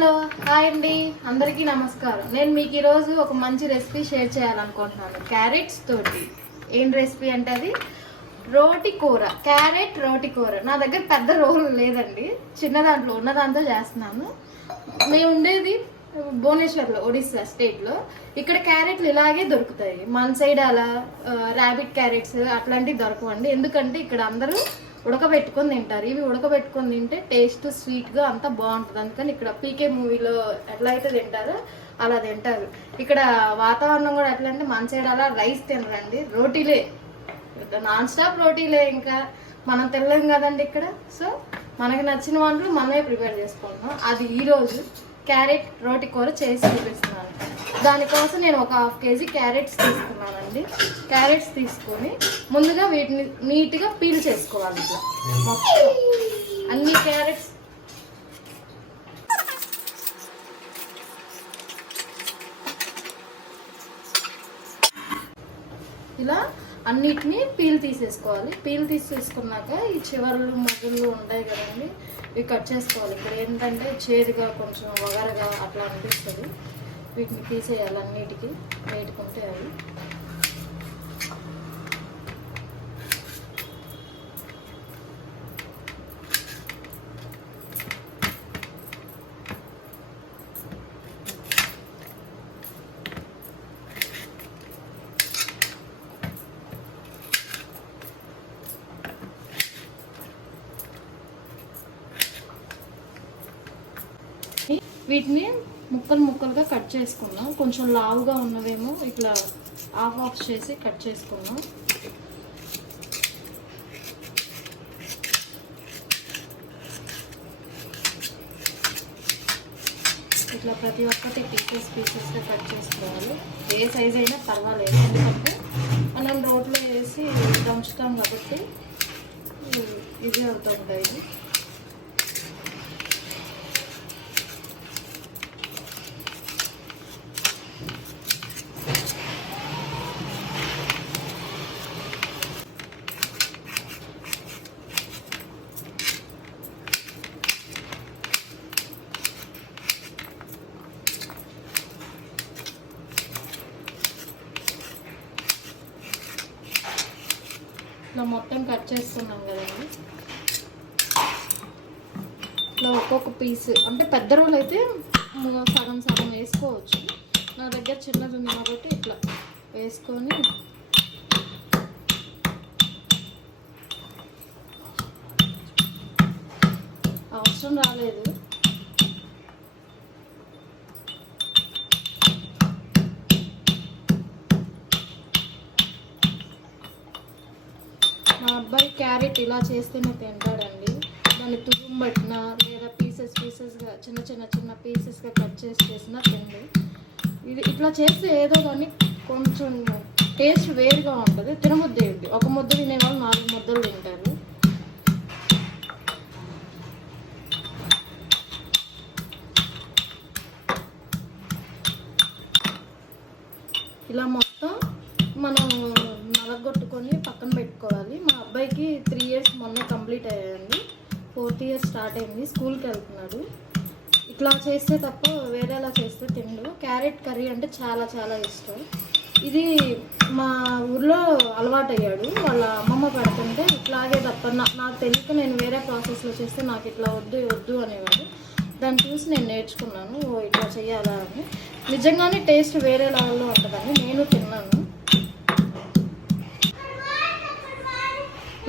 Hello hi అండి, అందరికీ నమస్కారం. నేను మీకు ఈరోజు ఒక మంచి రెసిపీ షేర్ చేయాలనుకుంటున్నాను క్యారెట్స్ తోటి. ఏం రెసిపీ అంటే అది రోటి కూర, క్యారెట్ రోటి కూర. నా దగ్గర పెద్ద రోల్ లేదండి, చిన్న దాంట్లో ఉన్న దాంతో చేస్తున్నాను. మేము ఉండేది భువనేశ్వర్లో, ఒడిస్సా స్టేట్లో. ఇక్కడ క్యారెట్లు ఇలాగే దొరుకుతాయి. మన సైడ్ అలా ర్యాబిట్ క్యారెట్స్ అట్లాంటివి దొరకవండి. ఎందుకంటే ఇక్కడ అందరూ ఉడకబెట్టుకొని తింటారు. ఇవి ఉడకబెట్టుకొని తింటే టేస్ట్ స్వీట్గా అంతా బాగుంటుంది. అందుకని ఇక్కడ పీకే మూవీలో ఎట్లా అయితే తింటారో అలా తింటారు. ఇక్కడ వాతావరణం కూడా ఎట్లా అంటే మన సైడ్ అలా రైస్ తినరండి, రోటీలే, నాన్ స్టాప్ రోటీలే. ఇంకా మనం తినలేం కదండి ఇక్కడ. సో మనకి నచ్చిన వంటలు మనమే ప్రిపేర్ చేసుకుంటున్నాం. అది ఈరోజు క్యారెట్ రోటి కూర చేసి చూపిస్తున్నాను. దానికోసం నేను ఒక 1/2 kg క్యారెట్స్ తీసుకున్నానండి. క్యారెట్స్ తీసుకొని ముందుగా వీటిని నీట్గా పీల్ చేసుకోవాలి. ఇట్లా మొత్తం అన్ని క్యారెట్స్ ఇలా అన్నిటినీ పీల్ తీసేసుకోవాలి. పీల్ తీసేసుకున్నాక ఈ చివర్లు మొదలు ఉంటాయి కదండి, ఇవి కట్ చేసుకోవాలి. ఇక్కడ ఏంటంటే చేదుగా కొంచెం వగరగా అట్లా అనిపిస్తుంది. వీటిని తీసేయాలి అన్నిటికీ, వేటుకుంటే అవి. వీటిని ముక్కలు ముక్కలుగా కట్ చేసుకున్నాం. కొంచెం లావుగా ఉన్నవేమో ఇట్లా ఆఫ్ చేసి కట్ చేసుకున్నాం. ఇట్లా ప్రతి ఒక్కటి పీసెస్గా కట్ చేసుకోవాలి. ఏ సైజ్ అయినా పర్వాలేదు, ఎందుకంటే మనం రోట్లో వేసి దంచుతాం కాబట్టి ఇది అవుతుంటాయి. ఇట్లా మొత్తం కట్ చేసుకున్నాం కదండి. ఇట్లా ఒక్కొక్క పీస్, అంటే పెద్ద రోల్ అయితే సగం సగం వేసుకోవచ్చు. నా దగ్గర చిన్నది ఉంది కాబట్టి ఇట్లా వేసుకొని అవసరం రాలేదు. మా అబ్బాయి క్యారెట్ ఇలా చేస్తేనే తింటాడండి. దాన్ని తురుము పట్టినా లేదా పీసెస్గా చిన్న పీసెస్గా కట్ చేసినా తిండి. ఇది ఇట్లా చేస్తే ఏదో కానీ కొంచెం టేస్ట్ వేరుగా ఉంటుంది. తినముద్ద ఏంటి, ఒక ముద్ద తినేవాళ్ళు 4 ముద్దలు తింటారు. ఇలా మొత్తం మనం నలగొట్టుకొని పక్కన పెట్టుకోవాలి. మా అబ్బాయికి 3 years మొన్నే కంప్లీట్ అయ్యాయండి. 4th year స్టార్ట్ అయింది, స్కూల్కి వెళ్తున్నాడు. ఇట్లా చేస్తే తప్ప వేరేలా చేస్తే తిండు. క్యారెట్ కర్రీ అంటే చాలా చాలా ఇష్టం. ఇది మా ఊర్లో అలవాటు అయ్యాడు, వాళ్ళ అమ్మమ్మ పెడుతుంటే ఇట్లాగే తప్ప నాకు తెలియక నేను వేరే ప్రాసెస్లో చేస్తే నాకు ఇట్లా వద్దు అనేవాడు. దాన్ని చూసి నేను నేర్చుకున్నాను, ఇట్లా చేయాలా అని. నిజంగానే టేస్ట్ వేరే లెవెల్లో ఉంటుందని నేను తిన్నాను.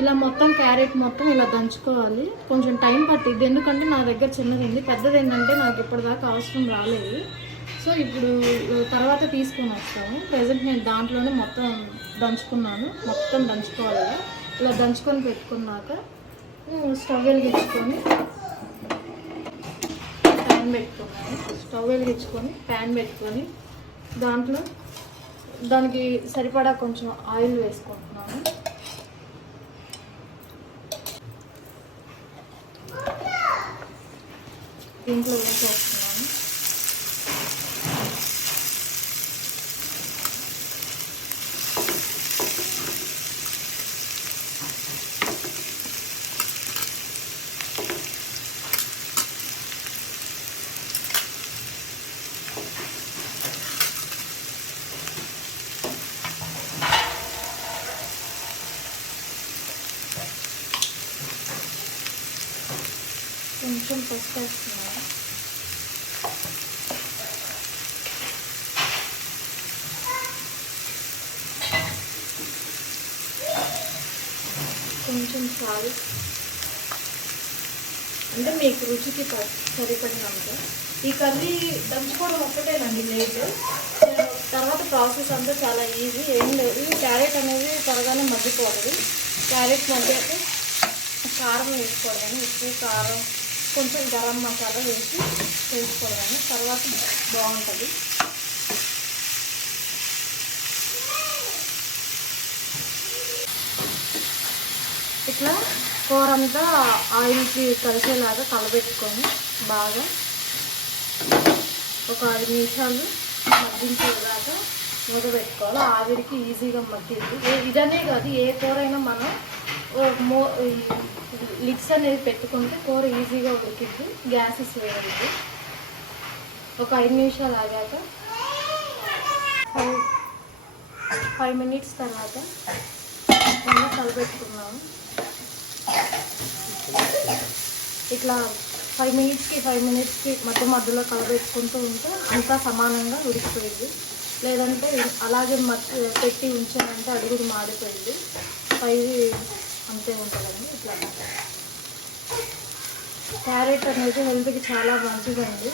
ఇలా మొత్తం క్యారెట్ మొత్తం ఇలా దంచుకోవాలి. కొంచెం టైం పట్టిద్ది, ఎందుకంటే నా దగ్గర చిన్నది ఉంది. పెద్దది ఏంటంటే నాకు ఇప్పటిదాకా అవసరం రాలేదు. సో ఇప్పుడు తర్వాత తీసుకొని వస్తాము. ప్రజెంట్ నేను దాంట్లోనే మొత్తం దంచుకున్నాను. మొత్తం దంచుకోవాలి. ఇలా దంచుకొని పెట్టుకున్నాక స్టవ్ వెలిగించుకొని ప్యాన్ పెట్టుకొని దాంట్లో దానికి సరిపడా కొంచెం ఆయిల్ వేసుకుంటున్నాను. దీంట్లో వేసేస్తున్నాను. కొంచెం పసుపు వేస్తున్నాను. కొంచెం సాల్ట్, అంటే మీకు రుచికి సరిపడినంత. ఈ కర్రీ దంచుకోవడం ఒక్కటేనండి లేట్, తర్వాత ప్రాసెస్ అంతా చాలా ఈజీ, ఏం లేదు. క్యారెట్ అనేది త్వరగానే మగ్గిపోతుంది. క్యారెట్ మగ్గాక కారం వేసుకోవడం, ఉప్పు కారం కొంచెం గరం మసాలా వేసి వేసుకోవడం, తర్వాత బాగుంటుంది. ఇట్లా కూర అంతా ఆయిల్కి కలిసేలాగా కలబెట్టుకొని బాగా ఒక 5 నిమిషాలు మగ్గించేదాకా మూత పెట్టుకోవాలి. ఆవిరికి ఈజీగా మగ్గిద్ది. ఇదనే కాదు, ఏ కూర అయినా మనం లిడ్స్ అనేది పెట్టుకుంటే కూర ఈజీగా ఉడికిద్ది, గ్యాసెస్ వేయద్దు. ఒక 5 నిమిషాలు ఆగాక 5 మినిట్స్ తర్వాత మనం కలబెట్టుకున్నాము. ఇట్లా 5 మినిట్స్కి మధ్యలో కలబెట్టుకుంటూ ఉంటే అంతా సమానంగా ఉడికిపోయింది. లేదంటే అలాగే పెట్టి ఉంచానంటే అడుగుడు మాడిపోయింది. పైది అంతే ఉంటుందండి. ఇట్లా క్యారెట్ అనేది హెల్త్కి చాలా మంచిదండి,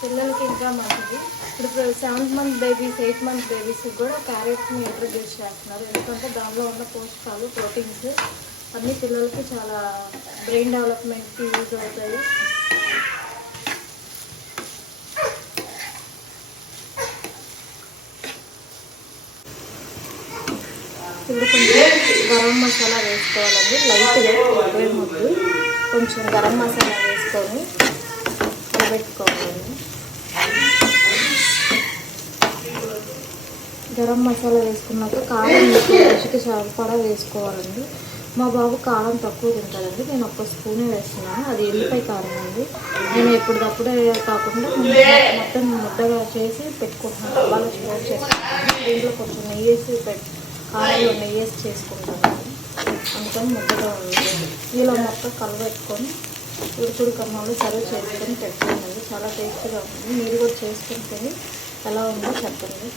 పిల్లలకి ఇంకా మంచిది. ఇప్పుడు 7 మంత్ బేబీస్ 8 మంత్ బేబీస్కి కూడా క్యారెట్ని ఇంట్రడ్యూస్ చేస్తున్నారు. ఎందుకంటే దానిలో ఉన్న పోషకాలు, ప్రోటీన్స్ అన్నీ పిల్లలకి చాలా బ్రెయిన్ డెవలప్మెంట్కి యూజ్ అవుతాయి. ఇప్పుడు కొంచెం గరం మసాలా వేసుకోవాలండి, లైట్గా ఎక్కువ ముద్దు. కొంచెం గరం మసాలా వేసుకొని కలబెట్టుకోవాలండి. గరం మసాలా వేసుకున్నాక కారం రుచికి సరిపడా వేసుకోవాలండి. మా బాబు కారం తక్కువ తింటాడండి, నేను 1 స్పూనే వేస్తున్నాను. అది ఎల్లిపాయ కారం అండి. నేను ఎప్పటికప్పుడే కాకుండా మొత్తం ముద్దగా చేసి పెట్టుకుంటున్నాను, డబ్బాలో స్టోర్ చేసుకుంటాను. దీంట్లో కొంచెం నెయ్యి వేసి కారంలో నెయ్యి వేసి చేసుకుంటాను, అందుకని ముద్దగా ఉంటుంది. ఇలా మొత్తం కలబెట్టుకొని ఉడుకుడు కన్నాలు సర్వ్ చేసుకొని పెట్టుకోండి. చాలా టేస్టీగా ఉంటుంది. మీరు కూడా చేసుకుని ఎలా ఉందో చెప్పండి.